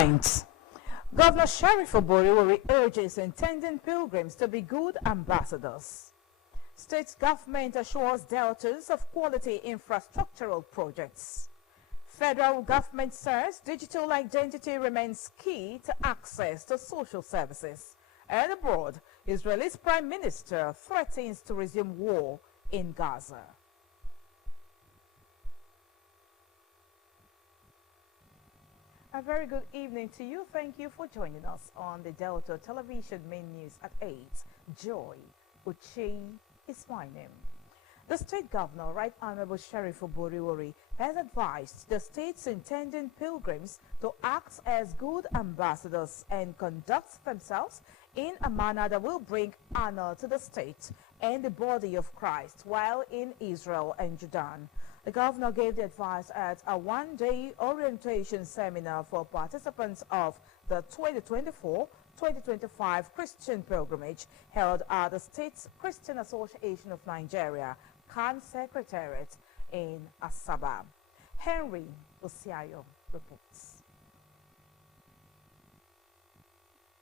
point. Governor Sheriff Oboriwori urges intending pilgrims to be good ambassadors. State government assures deltas of quality infrastructural projects. Federal government says digital identity remains key to access to social services. And abroad, Israel's Prime Minister threatens to resume war in Gaza. A very good evening to you. Thank you for joining us on the Delta Television Main News at 8. Joy Uche is my name. The State Governor, Right Honorable Sheriff Oboriwori, has advised the state's intending pilgrims to act as good ambassadors and conduct themselves in a manner that will bring honor to the state and the body of Christ while in Israel and Jordan. The governor gave the advice at a one-day orientation seminar for participants of the 2024-2025 Christian pilgrimage held at the State's Christian Association of Nigeria, CAN Secretariat in Asaba. Henry Osiayo reports.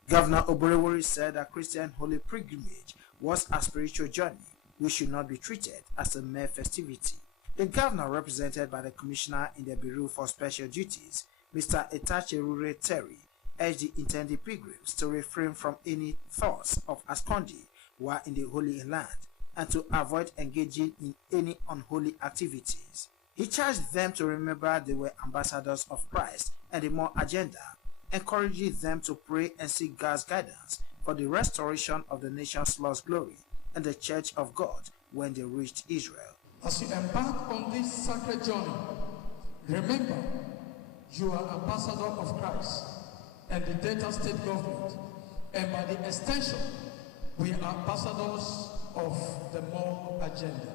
Governor Oboriwori said that Christian holy pilgrimage was a spiritual journey which should not be treated as a mere festivity. The governor, represented by the commissioner in the Bureau for Special Duties, Mr. Etacherure Terry, urged the intended pilgrims to refrain from any thoughts of absconding while in the Holy Land and to avoid engaging in any unholy activities. He charged them to remember they were ambassadors of Christ and the more agenda, encouraging them to pray and seek God's guidance for the restoration of the nation's lost glory and the Church of God when they reached Israel. As you embark on this sacred journey, remember you are ambassador of Christ and the Delta State government, and by the extension, we are ambassadors of the more agenda.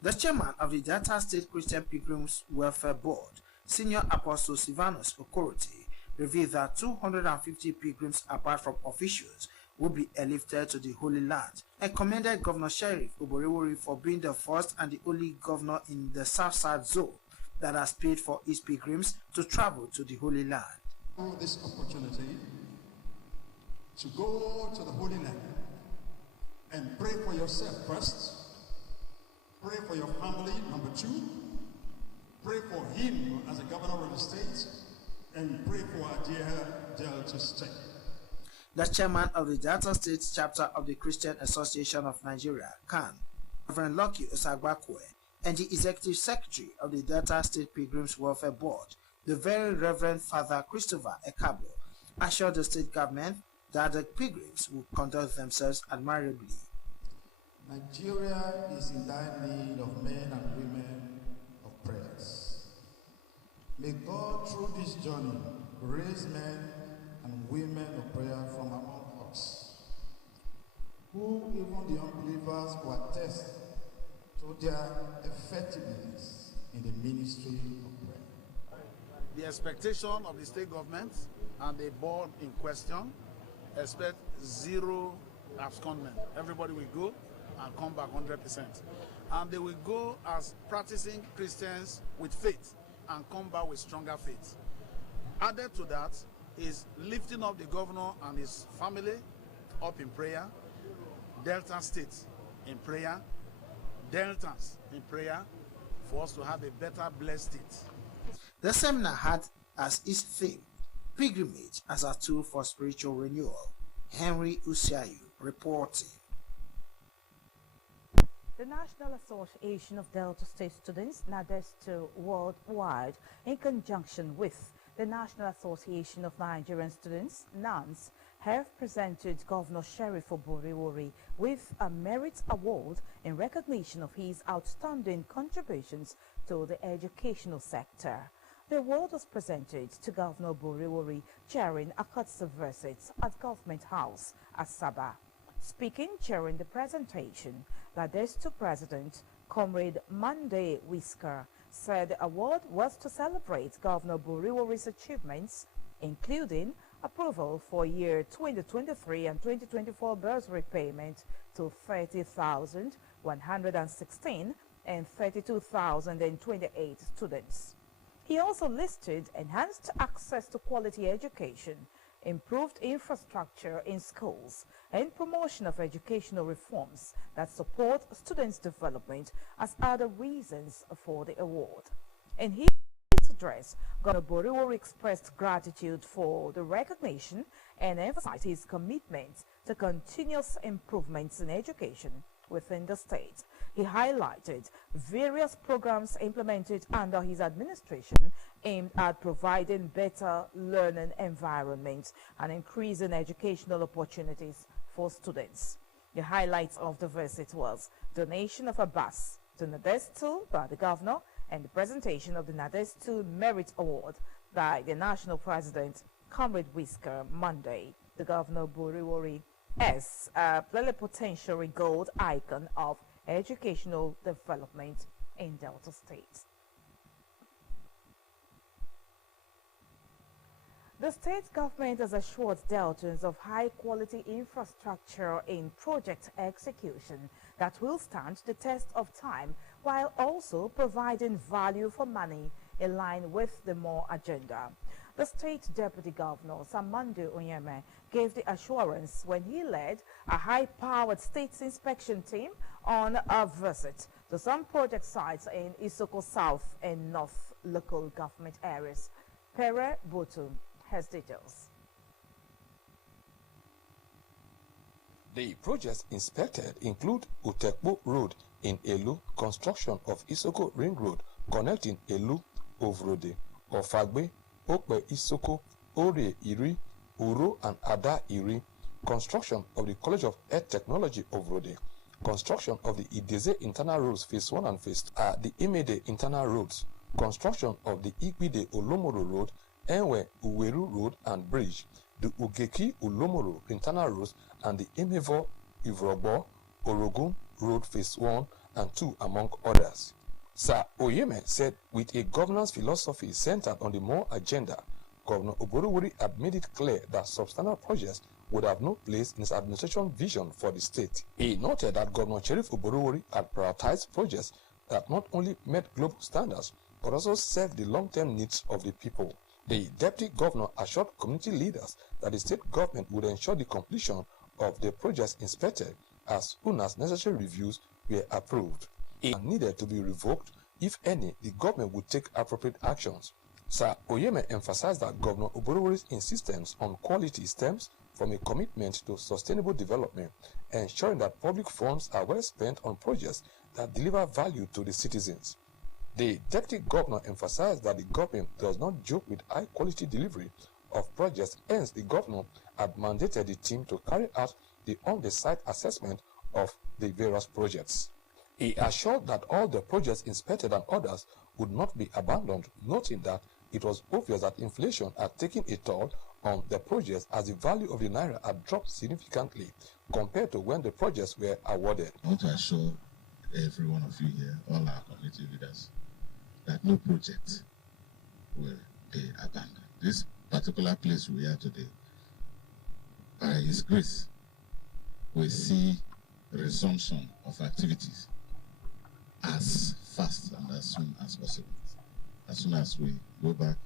The chairman of the Delta State Christian Pilgrims Welfare Board, Senior Apostle Silvanus Okorote, revealed that 250 pilgrims apart from officials will be airlifted to the Holy Land and commended Governor Sheriff Oboriwori for being the first and the only governor in the South-South zone that has paid for his pilgrims to travel to the Holy Land. This opportunity to go to the Holy Land and pray for yourself first, pray for your family, number two, pray for him as a governor of the state, and pray for our dear Delta State. The chairman of the Delta State chapter of the Christian Association of Nigeria, CAN, Reverend Lucky Osagbakwe, and the executive secretary of the Delta State Pilgrims Welfare Board, the very Reverend Father Christopher Ekabo, assured the state government that the pilgrims will conduct themselves admirably. Nigeria is in dire need of men and women of prayers. May God, through this journey, raise men and women of prayer from among us, who even the unbelievers will attest to their effectiveness in the ministry of prayer. The expectation of the state government and the board in question expect zero abscondment. Everybody will go and come back 100%. And they will go as practicing Christians with faith and come back with stronger faith. Added to that is lifting up the governor and his family up in prayer, Delta State in prayer, Deltas in prayer, for us to have a better blessed state. The seminar had as its theme, pilgrimage as a tool for spiritual renewal. Henry Usiayu reporting. The National Association of Delta State Students, NADESTO Worldwide, in conjunction with the National Association of Nigerian Students, NANS, have presented Governor Sheriff Oboriwori with a Merit Award in recognition of his outstanding contributions to the educational sector. The award was presented to Governor Oboriwori during a courtesy visit at Government House, Asaba. Speaking during the presentation, NADESTO President, Comrade Monday Whisker, said the award was to celebrate Governor Oboriwori's achievements, including approval for year 2023 and 2024 bursary payment to 30,116 and 32,028 students. He also listed enhanced access to quality education, improved infrastructure in schools, and promotion of educational reforms that support students' development as other reasons for the award. In his address, Governor Boriwori expressed gratitude for the recognition and emphasized his commitment to continuous improvements in education within the state. He highlighted various programs implemented under his administration aimed at providing better learning environments and increasing educational opportunities for students. The highlights of the visit was donation of a bus to Nadestu by the governor and the presentation of the Nadestu Merit Award by the national president, Comrade Whisker, Monday. The Governor Boriwori as a plenipotentiary gold icon of educational development in Delta State. The state government has assured Deltans of high-quality infrastructure in project execution that will stand the test of time while also providing value for money in line with the more agenda. The state deputy governor, Samando Onyeme, gave the assurance when he led a high-powered state inspection team on a visit to some project sites in Isoko South and North local government areas. Pere Botu has details. The projects inspected include Utekpo Road in Elu, construction of Isoko Ring Road connecting Elu, Ovrode, Ofagbe, Okpe Isoko, Ore Iri, Uro and Ada Iri, construction of the College of Earth Technology Ovrode, construction of the Ideze Internal Roads Phase 1 and Phase 2, the Imede Internal Roads, construction of the Igbide Olomoro Road, Enwe Uweru Road and Bridge, the Ugeki Olomoro Internal Roads, and the Emevo Ivrobo Orogun Road Phase 1 and 2, among others. Sir Oyeme said with a governance philosophy centered on the more agenda, Governor Oborowori had made it clear that substantial projects would have no place in his administration vision for the state. He noted that Governor Sheriff Oborowori had prioritized projects that not only met global standards but also served the long-term needs of the people. The deputy governor assured community leaders that the state government would ensure the completion of the projects inspected as soon as necessary reviews were approved. It needed to be revoked. If any, the government would take appropriate actions. Sir Oyeme emphasized that Governor Oborowori's insistence on quality stems from a commitment to sustainable development, ensuring that public funds are well spent on projects that deliver value to the citizens. The deputy governor emphasized that the government does not joke with high-quality delivery of projects, hence the governor had mandated the team to carry out the on-the-site assessment of the various projects. He assured that all the projects inspected and others would not be abandoned, noting that it was obvious that inflation had taken a toll on the projects as the value of the naira had dropped significantly compared to when the projects were awarded. I want to assure every one of you here, all our community leaders, that no project will be abandoned. This particular place we are today, by His grace, we see resumption of activities as fast and as soon as possible, as soon as we go back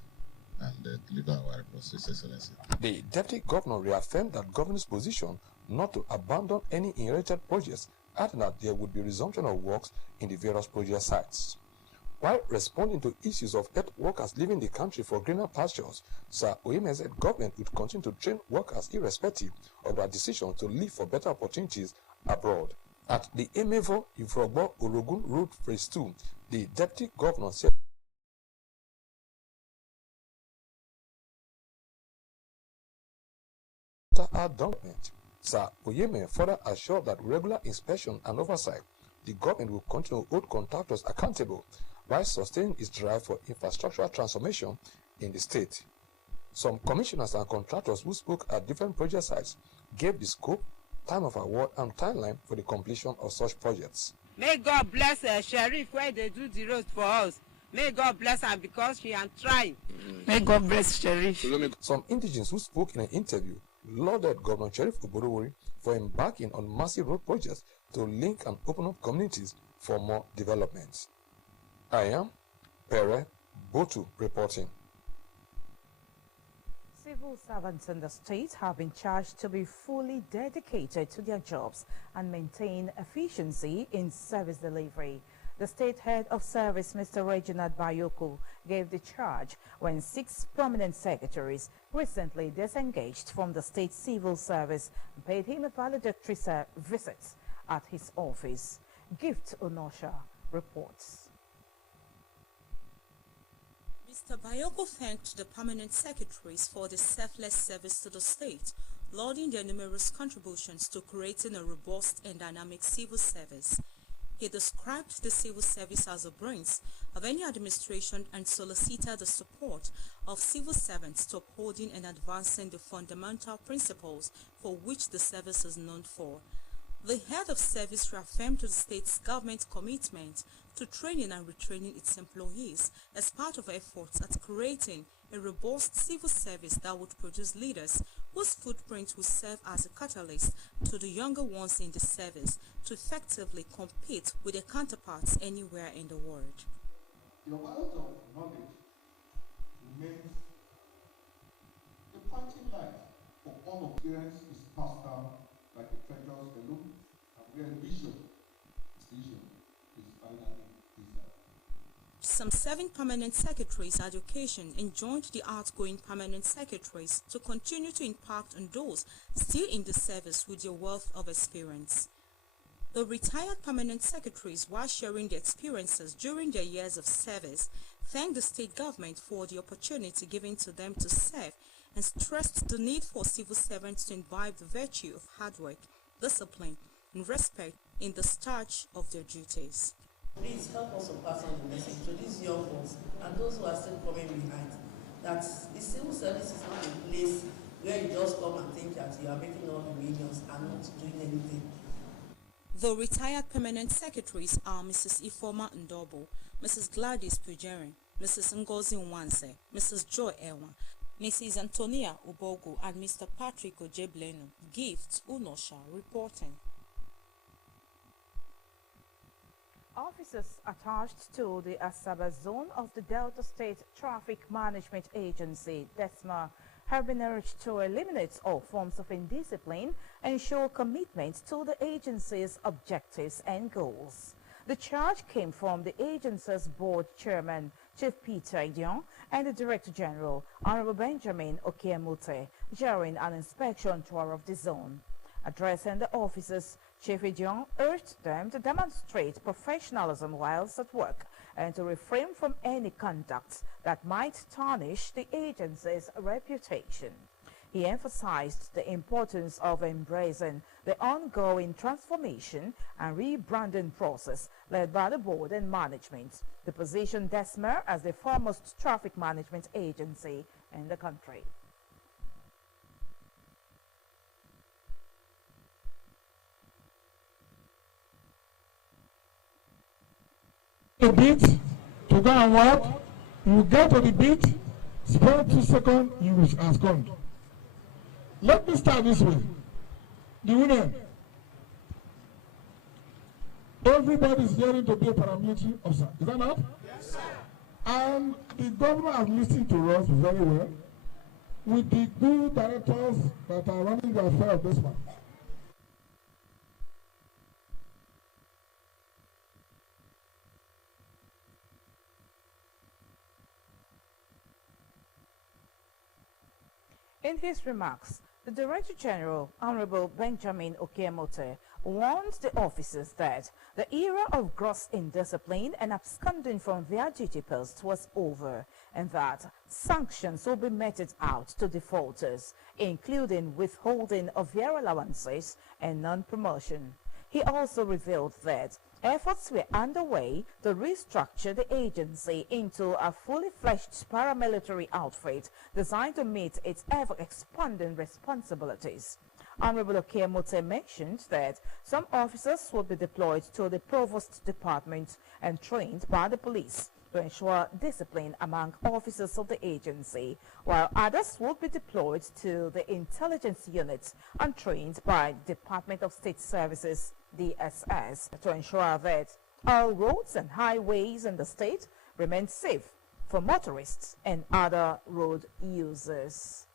and deliver our reports, His Excellency. The deputy governor reaffirmed that government's position not to abandon any inherited projects, adding that there would be resumption of works in the various project sites. While responding to issues of earth workers leaving the country for greener pastures, Sir Oyeme said government would continue to train workers irrespective of their decision to leave for better opportunities abroad. At the Emevo Ivrobo Orogun Road Phase 2, the deputy governor said our government. Sir Oyeme further assured that regular inspection and oversight, the government will continue to hold contractors accountable while sustaining its drive for infrastructural transformation in the state. Some commissioners and contractors who spoke at different project sites gave the scope, time of award, and timeline for the completion of such projects. May God bless Sheriff where they do the road for us. May God bless her because she am trying. May God bless Sheriff. Some indigenes who spoke in an interview lauded Governor Sheriff Oborowori for embarking on massive road projects to link and open up communities for more developments. I am Pere Botu reporting. Civil servants in the state have been charged to be fully dedicated to their jobs and maintain efficiency in service delivery. The state head of service, Mr. Reginald Bayoko, gave the charge when 6 prominent secretaries recently disengaged from the state civil service and paid him a valedictory visit at his office. Gift Onosha reports. Mr. Bayoko thanked the permanent secretaries for their selfless service to the state, lauding their numerous contributions to creating a robust and dynamic civil service. He described the civil service as a brains of any administration and solicited the support of civil servants to upholding and advancing the fundamental principles for which the service is known for. The head of service reaffirmed the state's government commitment to training and retraining its employees as part of efforts at creating a robust civil service that would produce leaders whose footprint will serve as a catalyst to the younger ones in the service to effectively compete with their counterparts anywhere in the world. The wealth of knowledge remains the pointing light for all experience is passed down like a treasure's alone, and where vision is finally preserved. Some 7 permanent secretaries at occasion enjoined the outgoing permanent secretaries to continue to impact on those still in the service with their wealth of experience. The retired permanent secretaries, while sharing their experiences during their years of service, thanked the state government for the opportunity given to them to serve and stressed the need for civil servants to imbibe the virtue of hard work, discipline, and respect in the discharge of their duties. Please help us to pass on the message to these young ones and those who are still coming behind that the civil service is not a place where you just come and think that you are making all the millions and not doing anything. The retired permanent secretaries are Mrs. Ifoma Ndobo, Mrs. Gladys Pujerin, Mrs. Ngozi Nwanse, Mrs. Joy Ewa, Mrs. Antonia Ubogo, and Mr. Patrick Ojeblenu. Gift Unosha reporting. Officers attached to the Asaba zone of the Delta State Traffic Management Agency, DESMA, have been urged to eliminate all forms of indiscipline and show commitment to the agency's objectives and goals. The charge came from the agency's board chairman, Chief Peter Idion, and the Director General, Honorable Benjamin Okemote, during an inspection tour of the zone. Addressing the officers, Chief Idion urged them to demonstrate professionalism whilst at work and to refrain from any conduct that might tarnish the agency's reputation. He emphasized the importance of embracing the ongoing transformation and rebranding process led by the board and management to position DESMA as the foremost traffic management agency in the country. The beat to go and walk, you get to the beat, spend 2 seconds, you has gone. Let me start this way. The women, everybody is hearing to be a paramilitary officer. Is that not? Yes, sir. And the governor has listened to us very well with the good directors that are running the affair of this one. In his remarks, the Director General, Honorable Benjamin Okemote, warned the officers that the era of gross indiscipline and absconding from their duty post was over, and that sanctions will be meted out to defaulters, including withholding of their allowances and non-promotion. He also revealed that efforts were underway to restructure the agency into a fully fledged paramilitary outfit designed to meet its ever-expanding responsibilities. Honorable Okemote mentioned that some officers would be deployed to the Provost Department and trained by the police to ensure discipline among officers of the agency, while others would be deployed to the intelligence units and trained by Department of State Services, DSS, to ensure that all roads and highways in the state remain safe, for motorists and other road users.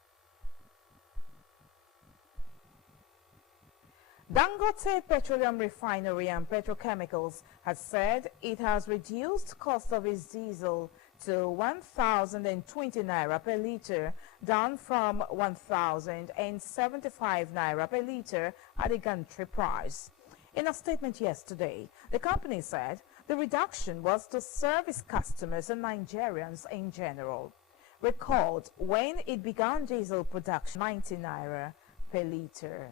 Dangote Petroleum Refinery and Petrochemicals has said it has reduced cost of its diesel to 1,020 naira per litre, down from 1,075 naira per litre at the gantry price. In a statement yesterday, the company said the reduction was to service customers and Nigerians in general. Recalled when it began diesel production 90 naira per litre.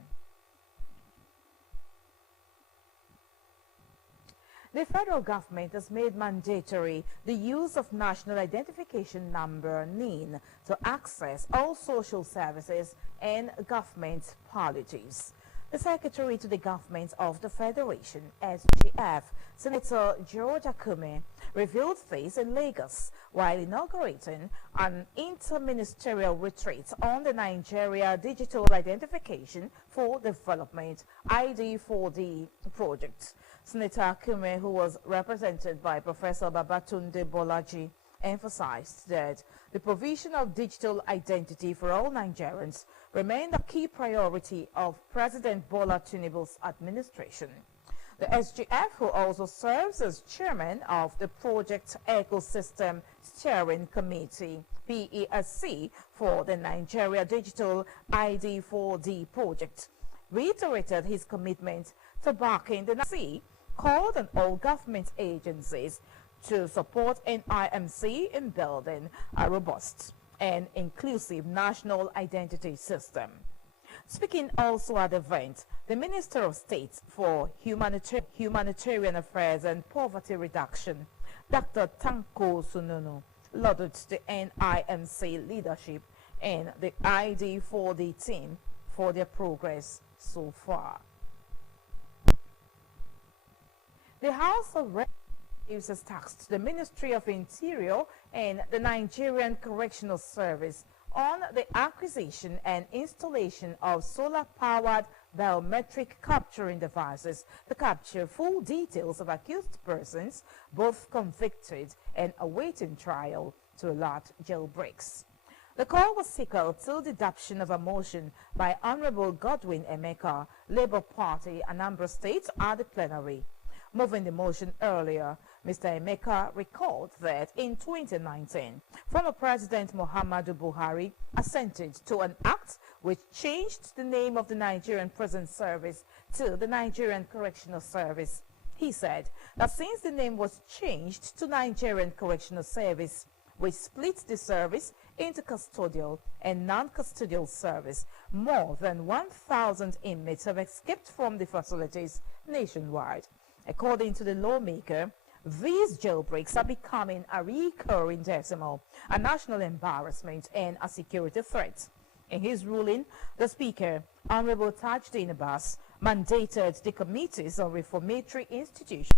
The federal government has made mandatory the use of National Identification Number (NIN) to access all social services and government policies. The Secretary to the Government of the Federation, SGF, Senator George Akume, revealed this in Lagos while inaugurating an interministerial retreat on the Nigeria Digital Identification for Development (ID4D) project. Senator Akume, who was represented by Professor Babatunde Bolaji, emphasized that the provision of digital identity for all Nigerians remained a key priority of President Bola Tinubu's administration. The SGF, who also serves as chairman of the Project Ecosystem Steering Committee, PESC, for the Nigeria Digital ID4D project, reiterated his commitment to backing the NIC, called on all government agencies to support NIMC in building a robust and inclusive national identity system. Speaking also at the event, the Minister of State for Humanitarian Affairs and Poverty Reduction, Dr. Tanko Sununu, lauded the NIMC leadership and the ID4D team for their progress so far. The House of Representatives has tasked the Ministry of Interior and the Nigerian Correctional Service on the acquisition and installation of solar-powered biometric capturing devices to capture full details of accused persons, both convicted and awaiting trial, to alert jailbreaks. The call was sequel to the adoption of a motion by Honorable Godwin Emeka, Labour Party, Anambra State, at the plenary. Moving the motion earlier, Mr. Emeka recalled that in 2019, former President Muhammadu Buhari assented to an act which changed the name of the Nigerian Prison Service to the Nigerian Correctional Service. He said that since the name was changed to Nigerian Correctional Service, we split the service into custodial and non-custodial service. More than 1,000 inmates have escaped from the facilities nationwide. According to the lawmaker, these jailbreaks are becoming a recurring decimal, a national embarrassment, and a security threat. In his ruling, the Speaker, Honorable Tajuddin Abbas, mandated the committees on reformatory institutions,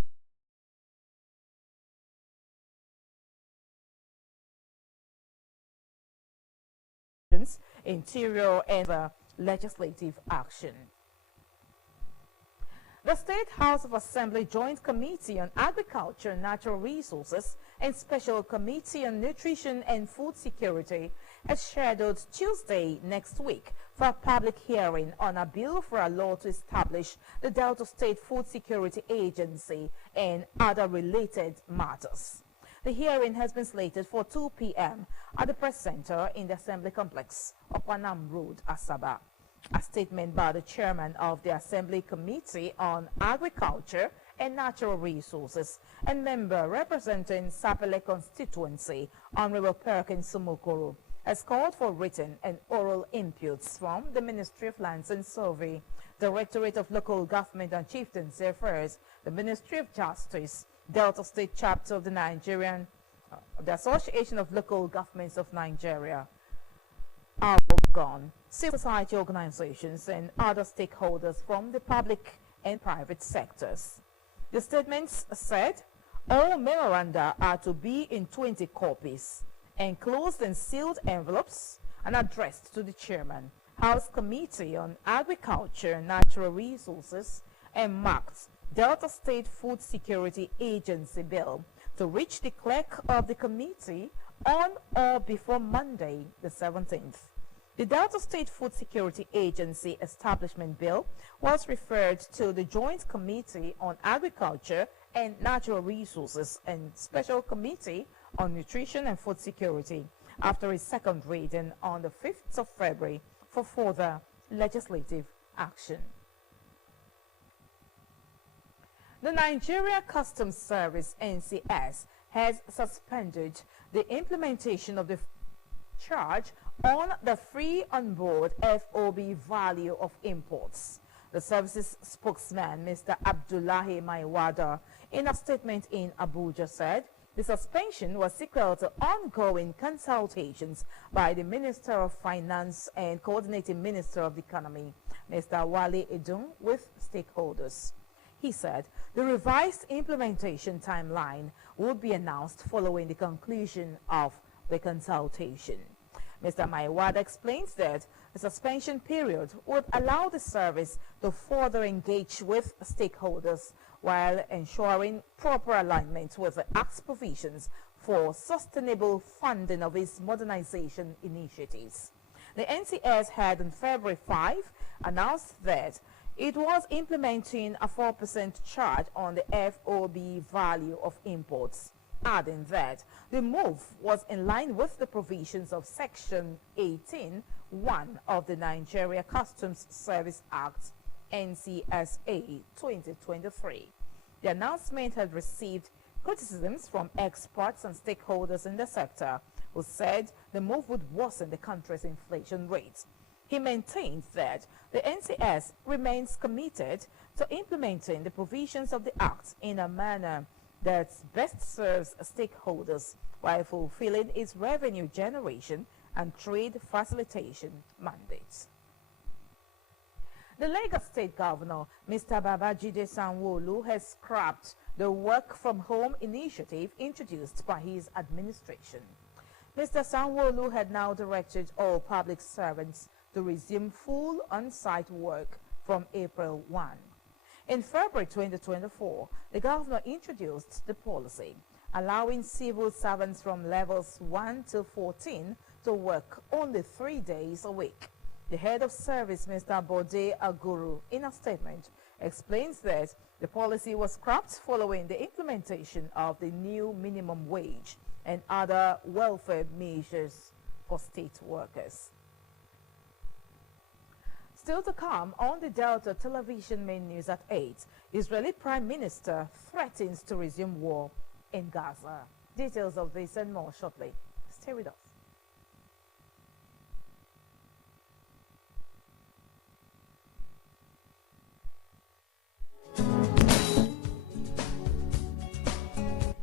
interior, and legislative action. The State House of Assembly Joint Committee on Agriculture and Natural Resources and Special Committee on Nutrition and Food Security has scheduled Tuesday next week for a public hearing on a bill for a law to establish the Delta State Food Security Agency and other related matters. The hearing has been slated for 2 p.m. at the Press Center in the Assembly Complex, Okwanam Road, Asaba. A statement by the chairman of the Assembly Committee on Agriculture and Natural Resources and member representing Sapele constituency, Honorable Perkins Sumokoro, has called for written and oral inputs from the Ministry of Lands and Survey, Directorate of Local Government and Chieftaincy Affairs, the Ministry of Justice, Delta State Chapter of the Association of Local Governments of Nigeria, civil society organizations, and other stakeholders from the public and private sectors. The statements said all memoranda are to be in 20 copies, enclosed in sealed envelopes, and addressed to the Chairman, House Committee on Agriculture and Natural Resources, and marked Delta State Food Security Agency Bill to reach the clerk of the Committee on or before Monday, the 17th. The Delta State Food Security Agency Establishment Bill was referred to the Joint Committee on Agriculture and Natural Resources and Special Committee on Nutrition and Food Security after its second reading on the 5th of February for further legislative action. The Nigeria Customs Service (NCS) has suspended the implementation of the charge on the free onboard FOB value of imports. The service's spokesman, Mr. Abdullahi Maiwada, in a statement in Abuja said the suspension was sequel to ongoing consultations by the Minister of Finance and Coordinating Minister of the Economy, Mr. Wale Edun, with stakeholders. He said the revised implementation timeline would be announced following the conclusion of the consultation. Mr. Maiwada explains that the suspension period would allow the service to further engage with stakeholders while ensuring proper alignment with the Act's provisions for sustainable funding of its modernization initiatives. The NCS had on February 5 announced that it was implementing a 4% charge on the FOB value of imports, adding that the move was in line with the provisions of Section 18(1) of the Nigeria Customs Service Act, NCSA 2023. The announcement had received criticisms from experts and stakeholders in the sector who said the move would worsen the country's inflation rate. He maintained that the NCS remains committed to implementing the provisions of the Act in a manner that best serves stakeholders while fulfilling its revenue generation and trade facilitation mandates. The Lagos State Governor, Mr. Babajide Sanwo-Olu, has scrapped the work-from-home initiative introduced by his administration. Mr. Sanwo-Olu had now directed all public servants to resume full on-site work from April 1. In February 2024, the governor introduced the policy, allowing civil servants from levels 1 to 14 to work only 3 days a week. The head of service, Mr. Bode Aguru, in a statement, explains that the policy was scrapped following the implementation of the new minimum wage and other welfare measures for state workers. Still to come on the Delta television main news at 8, Israeli Prime Minister threatens to resume war in Gaza. Details of this and more shortly. Stay with us.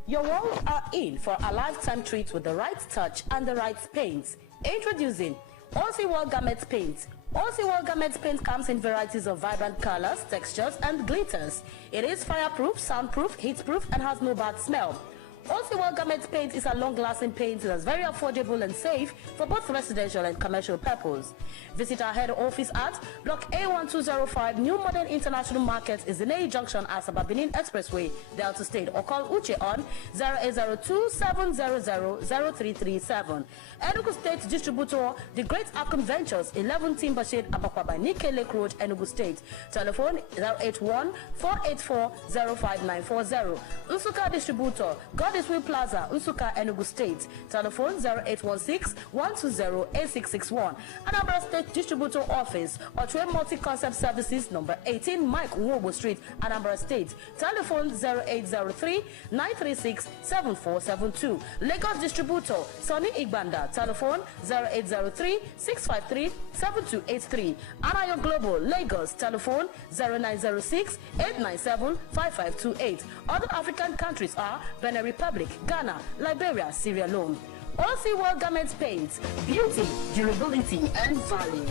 Your walls are in for a lifetime treat with the right touch and the right paint. Introducing OC Wall Garment Paint. OC Wall Garment Paint comes in varieties of vibrant colors, textures, and glitters. It is fireproof, soundproof, heatproof, and has no bad smell. OC Wall Garment Paint is a long-lasting paint that's very affordable and safe for both residential and commercial purpose. Visit our head office at Block A1205 New Modern International Market is in A Junction, Asaba Benin Expressway, Delta State, or call Uche on 0802-700-0337. Enugu State Distributor, The Great Akon Ventures, 11 Timber Shade, Abakwa by Nike Lake Road, Enugu State. Telephone 081-484-05940. Nsuka Distributor, Goddessville Plaza, Nsuka, Enugu State. Telephone 0816-120-8661. Anambra State Distributor Office, Otwe Multi-Concept Services, number 18, Mike Nwobo Street, Anambra State. Telephone 0803-936-7472. Lagos Distributor, Sonny Igbanda. Telephone 0803-653-7283. Anayo Global, Lagos. Telephone 0906-897-5528. Other African countries are Benin Republic, Ghana, Liberia, Sierra Leone. OC World Garment Paints, beauty, durability, and value.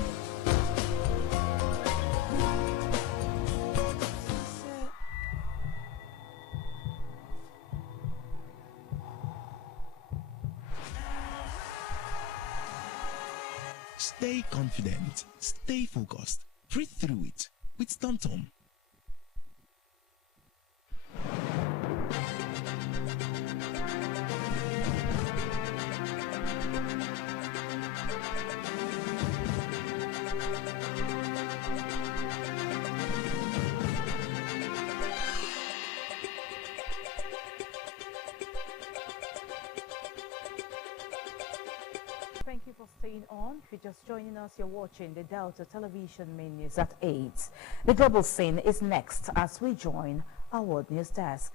Stay confident, stay focused, breathe through it with TomTom. Thank you for staying on. If you're just joining us, you're watching the Delta Television main news at 8. The global scene is next as we join our World News Desk.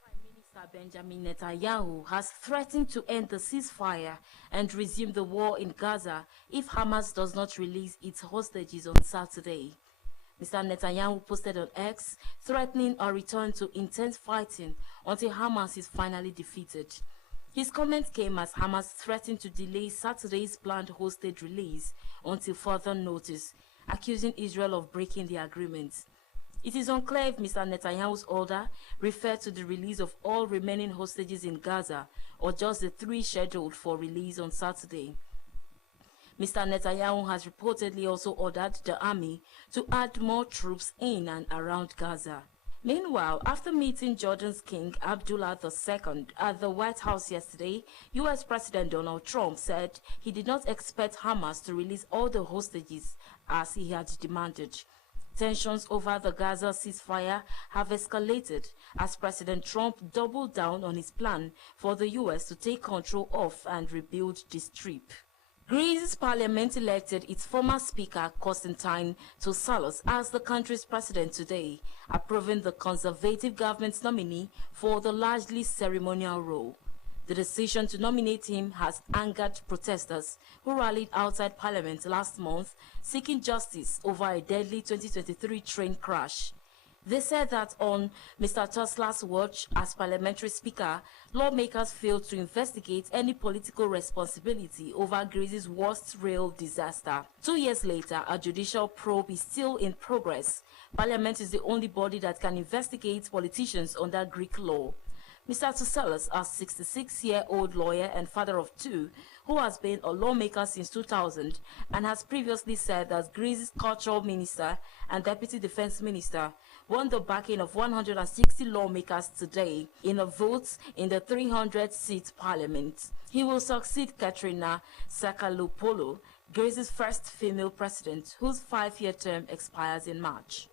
Prime Minister Benjamin Netanyahu has threatened to end the ceasefire and resume the war in Gaza if Hamas does not release its hostages on Saturday. Mr. Netanyahu posted on X, threatening a return to intense fighting until Hamas is finally defeated. His comment came as Hamas threatened to delay Saturday's planned hostage release until further notice, accusing Israel of breaking the agreement. It is unclear if Mr. Netanyahu's order referred to the release of all remaining hostages in Gaza or just the 3 scheduled for release on Saturday. Mr. Netanyahu has reportedly also ordered the army to add more troops in and around Gaza. Meanwhile, after meeting Jordan's King Abdullah II at the White House yesterday, U.S. President Donald Trump said he did not expect Hamas to release all the hostages as he had demanded. Tensions over the Gaza ceasefire have escalated as President Trump doubled down on his plan for the U.S. to take control of and rebuild the Strip. Greece's parliament elected its former speaker, Constantine Tosalos, as the country's president today, approving the conservative government's nominee for the largely ceremonial role. The decision to nominate him has angered protesters who rallied outside parliament last month seeking justice over a deadly 2023 train crash. They said that on Mr. Tosalos' watch as parliamentary speaker, lawmakers failed to investigate any political responsibility over Greece's worst rail disaster. 2 years later, a judicial probe is still in progress. Parliament is the only body that can investigate politicians under Greek law. Mr. Tosalos, a 66-year-old lawyer and father of 2, who has been a lawmaker since 2000 and has previously served as Greece's cultural minister and deputy defense minister, won the backing of 160 lawmakers today in a vote in the 300-seat parliament. He will succeed Katerina Sakalopoulou, Greece's first female president, whose 5-year term expires in March.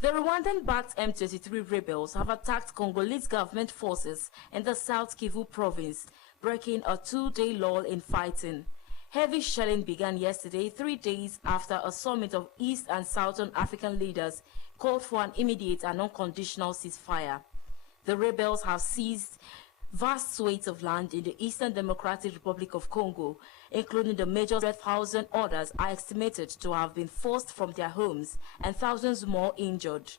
The Rwandan-backed M23 rebels have attacked Congolese government forces in the South Kivu province, breaking a 2-day lull in fighting. Heavy shelling began yesterday, 3 days after a summit of East and Southern African leaders called for an immediate and unconditional ceasefire. The rebels have seized vast swathes of land in the Eastern Democratic Republic of Congo, including the major 100,000 others are estimated to have been forced from their homes and thousands more injured.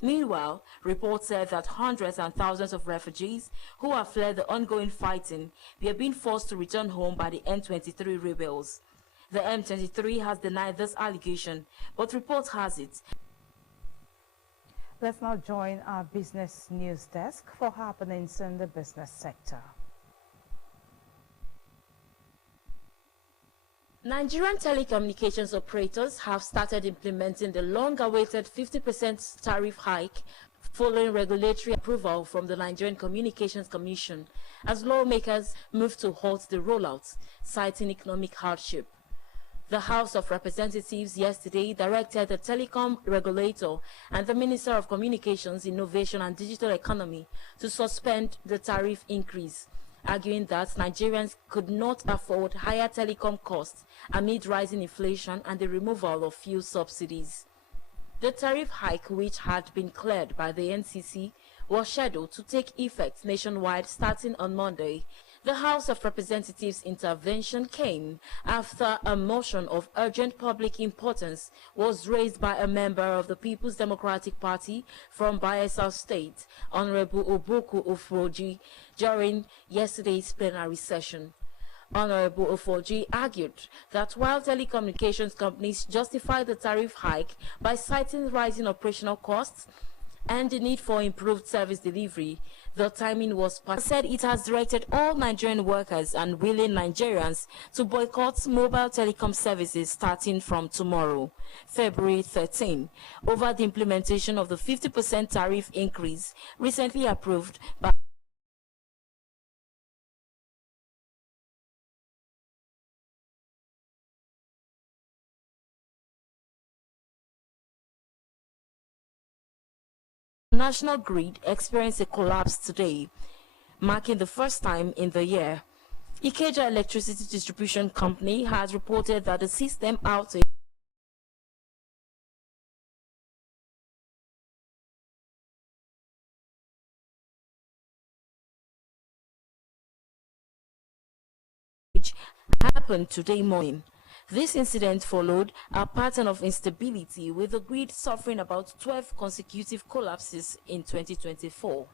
Meanwhile, reports said that hundreds and thousands of refugees who have fled the ongoing fighting were being forced to return home by the M23 rebels. The M23 has denied this allegation, but report has it. Let's now join our business news desk for happenings in the business sector. Nigerian telecommunications operators have started implementing the long-awaited 50% tariff hike following regulatory approval from the Nigerian Communications Commission as lawmakers move to halt the rollout, citing economic hardship. The House of Representatives yesterday directed the telecom regulator and the Minister of Communications, Innovation and Digital Economy to suspend the tariff increase, arguing that Nigerians could not afford higher telecom costs amid rising inflation and the removal of fuel subsidies. The tariff hike, which had been cleared by the NCC, was scheduled to take effect nationwide starting on Monday. The House of Representatives' intervention came after a motion of urgent public importance was raised by a member of the People's Democratic Party from Bayelsa State, Honorable Oboku Ofroji, during yesterday's plenary session. Honorable Ofoji argued that while telecommunications companies justify the tariff hike by citing rising operational costs and the need for improved service delivery, the timing was passed. Said it has directed all Nigerian workers and willing Nigerians to boycott mobile telecom services starting from tomorrow, February 13, over the implementation of the 50% tariff increase recently approved by national grid experienced a collapse today, marking the first time in the year. Ikeja Electricity Distribution Company has reported that the system outage happened today morning. This incident followed a pattern of instability, with the grid suffering about 12 consecutive collapses in 2024.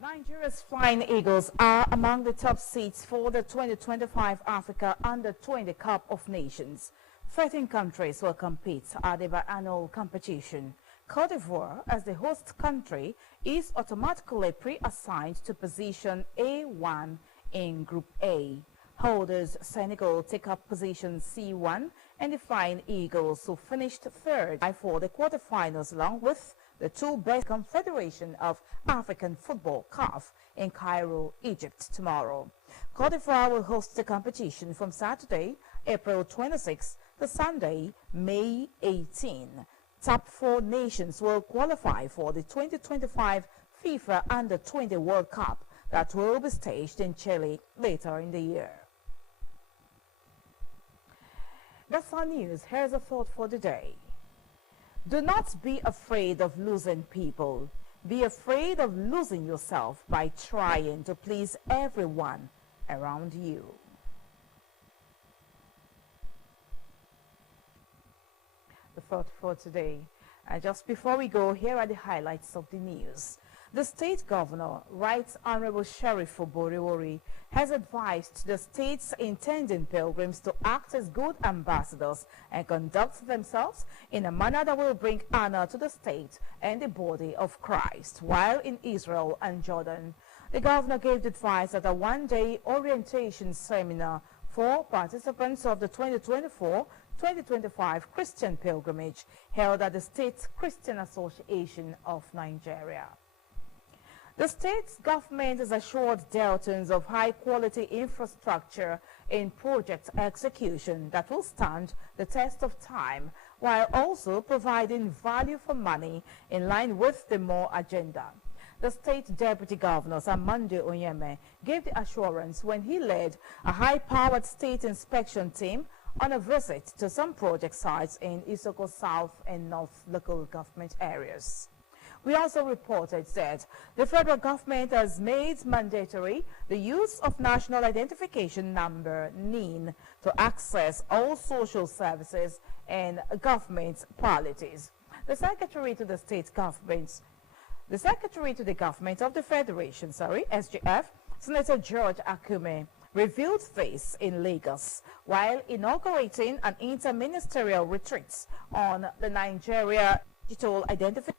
Nigeria's Flying Eagles are among the top seeds for the 2025 Africa Under-20 Cup of Nations. 13 countries will compete at the biannual competition. Cote d'Ivoire, as the host country, is automatically pre-assigned to position A1 in Group A. Holders Senegal take up position C1, and the Flying Eagles, who finished third, for the quarterfinals along with the two best Confederation of African Football (CAF) in Cairo, Egypt tomorrow. Cote d'Ivoire will host the competition from Saturday, April 26 to Sunday, May 18. Top 4 nations will qualify for the 2025 FIFA Under-20 World Cup that will be staged in Chile later in the year. That's our news. Here's a thought for the day. Do not be afraid of losing people. Be afraid of losing yourself by trying to please everyone around you. The thought for today. Just before we go, here are the highlights of the news. The state governor, Right Honorable Sheriff Oboriwori, has advised the state's intending pilgrims to act as good ambassadors and conduct themselves in a manner that will bring honor to the state and the body of Christ while in Israel and Jordan. The governor gave the advice at a one-day orientation seminar for participants of the 2024-2025 Christian pilgrimage held at the State Christian Association of Nigeria. The state government has assured Deltans of high-quality infrastructure in project execution that will stand the test of time, while also providing value for money in line with the MORE agenda. The state deputy governor, Amande Onyeme, gave the assurance when he led a high-powered state inspection team on a visit to some project sites in Isoko South and North local government areas. We also reported that the federal government has made mandatory the use of National Identification Number (NIN) to access all social services and government policies. The Secretary to the Government of the Federation, SGF, Senator George Akume, revealed this in Lagos while inaugurating an interministerial retreat on the Nigeria Digital Identification.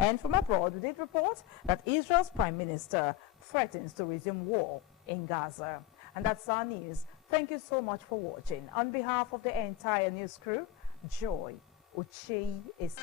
And from abroad, we did report that Israel's Prime Minister threatens to resume war in Gaza. And that's our news. Thank you so much for watching. On behalf of the entire news crew, Joy Uche is...